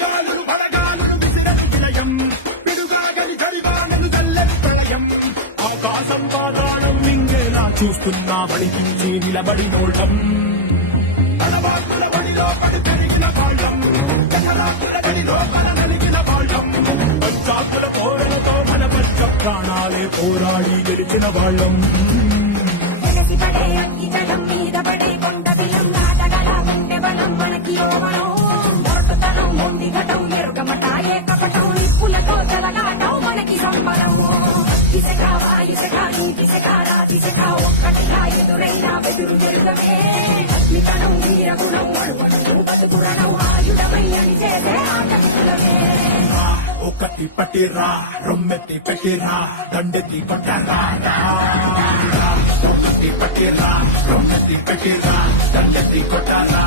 సుడిగాలులు పడగాలులు విసిరని విలయం పిడుగాగలి చలివానలు చల్లని ప్రళయం ఆకాశం పాతాళం మింగేలా చూస్తున్నా వడికించి నిలబడినోళ్ళం తలవాకుల బడిలో పడి పెరిగిన వాళ్ళం జగరాకుల బడిలో కలగలిగిన వాళ్ళం పంచాకుల పోరలతో మన పచ్చ ప్రాణాలే పోరాడి గెలిచిన వాళ్ళం పడే అగ్గి జలం మీద పడే కొండ బిలం నాటగల గుండె బలం మనకి ఓవరం దొరకతనం మొండి ఘటం ఎరుగమట ఏకపటం నిప్పులతో జలగాటం మనకి సంబరం దిశక వాయుశక నీతిశక రాతిశక ఒక్కటిగా ఎదురైనా బెదురు జరుగమే అగ్నికణం వీరగుణం అడువడం బతుకురణం ఆయుధమై అని చేసే ఆటకులమే ఒకటి పట్టిరా రొమ్మెత్తి పెట్టిరా దండెత్తి కొట్టరా ఒకటి పట్టిరా రొమ్మెత్తి పెట్టిరా దండెత్తి కొట్టరా